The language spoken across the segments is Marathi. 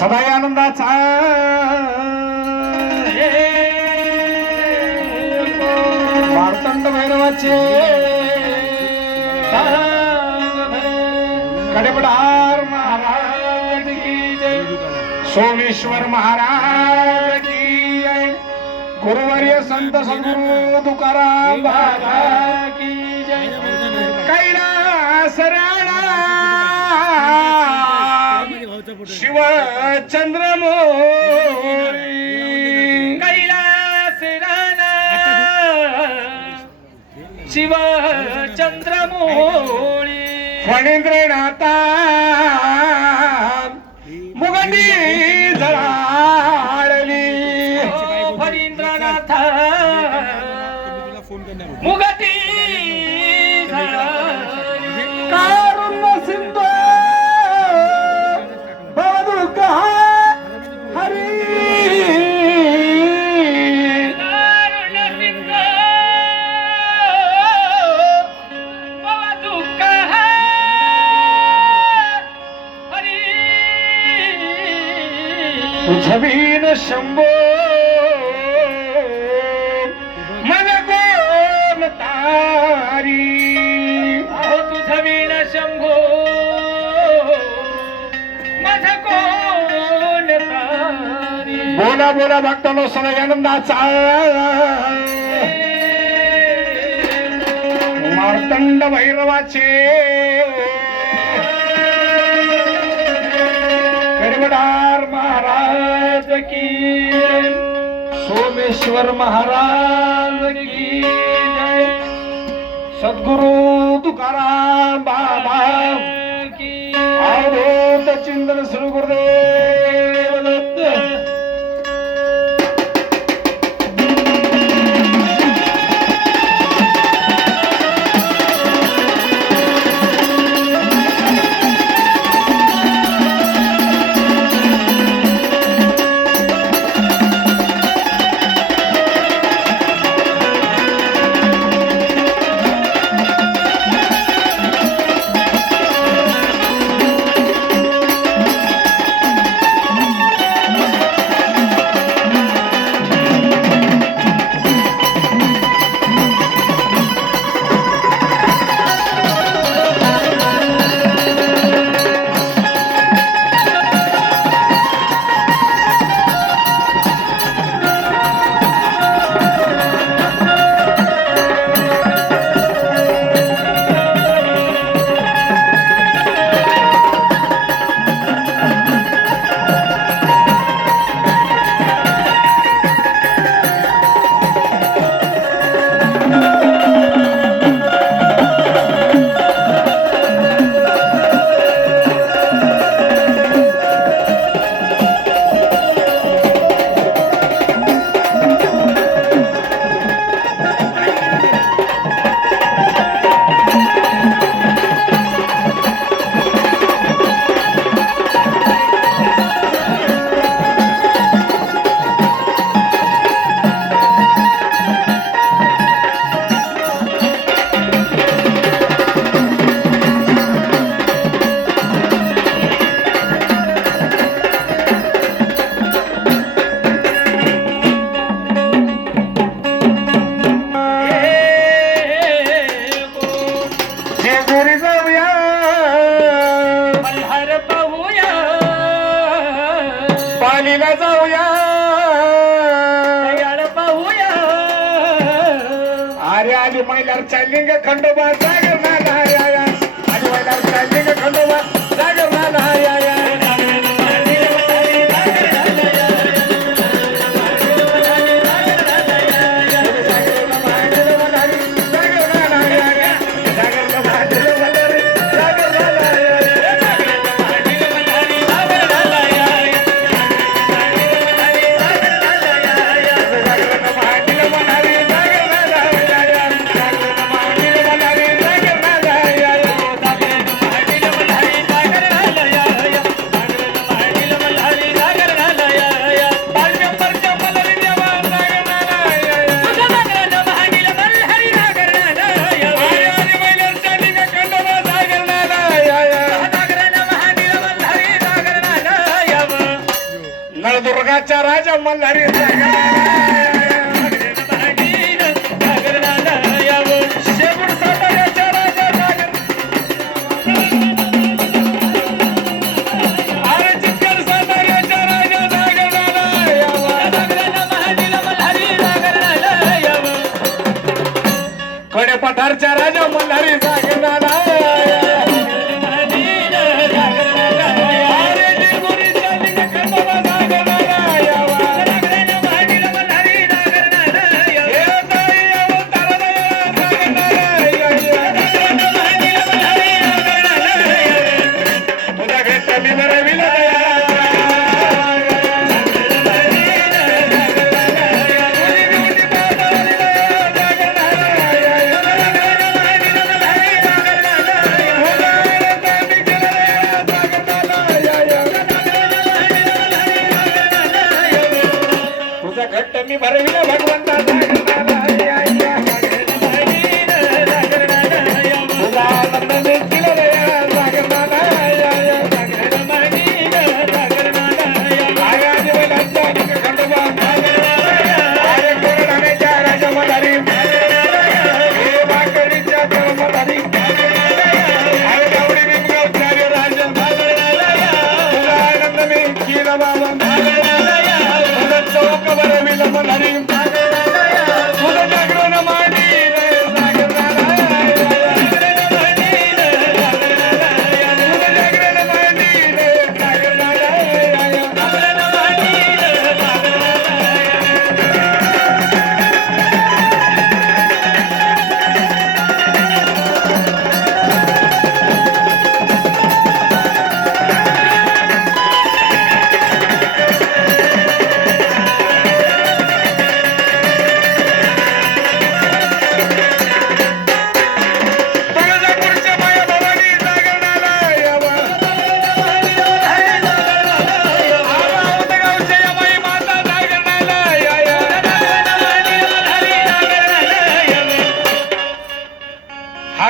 सदाय आनंदाचा. मार्तंड भैरवाचे. कडेबडार महाराज की जय. सोमेश्वर महाराज की जय. गुरुवर्य संत सद्गुरु तुकाराम बाबा की जय. कैलास शिव चंद्रमोळी कैलास राणा. शिव चंद्रमोळी फणींद्रनाथा. तारी तुझवीन शंभो. माझ कोण बोला बोला भक्तांनो सगळ्या मार्तंड भैरवाचे. कडवडार महाराज की. सोमेश्वर महाराज. सद्गुरु तुकाराम बाबा अवधूत चिंतन श्री गुरुदेव पालीला जाऊया. पाहूया. अरे आली महिलार चालिंग खंडोबा जागर ना आली महिलार चालिंग खंडोबा जागर नळदुर्गाच्या राजा मल्हारी aquí para arriba,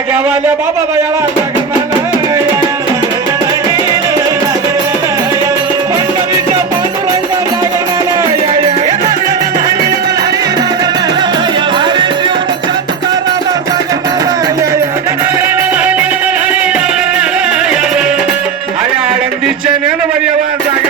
जाग्यावाले बाबा बायाला जागमाला నేను మరి ఎవరు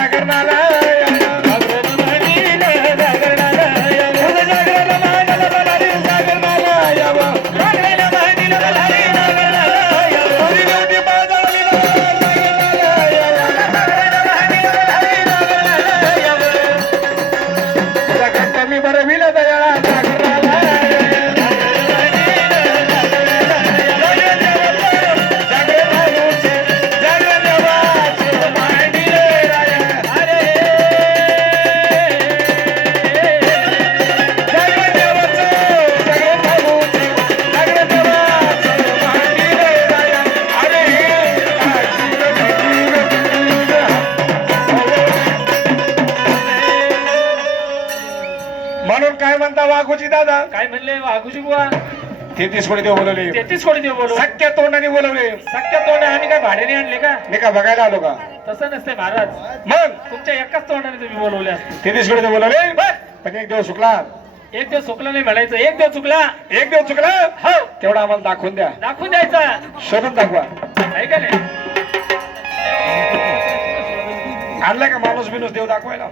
llorar. काय म्हणता वाघोजी दादा? काय म्हणले वाघुजी बुवा? तेहतीस कोणी देव बोलवले. तेहतीस कोणी देऊ बोलू सख्या तोंडाने बोलवले. सख्या तोंड आम्ही काय भाड्याने आणले का? मी का बघायला आलो का? तसं नसते महाराज. मग? तुमच्या एकाच तोंडाने तुम्ही बोलवले असते. तेहतीस कोणी देव बोलवले. पण एक देव चुकला. एक देव चुकला नाही म्हणायचं. एक देव चुकला. एक देव चुकला? हो. तेवढा आम्हाला दाखवून द्या. दाखवून द्यायचा. शोधून दाखवा. आहे का नाही? आणलाय का माणूस बिनूस देव दाखवायला?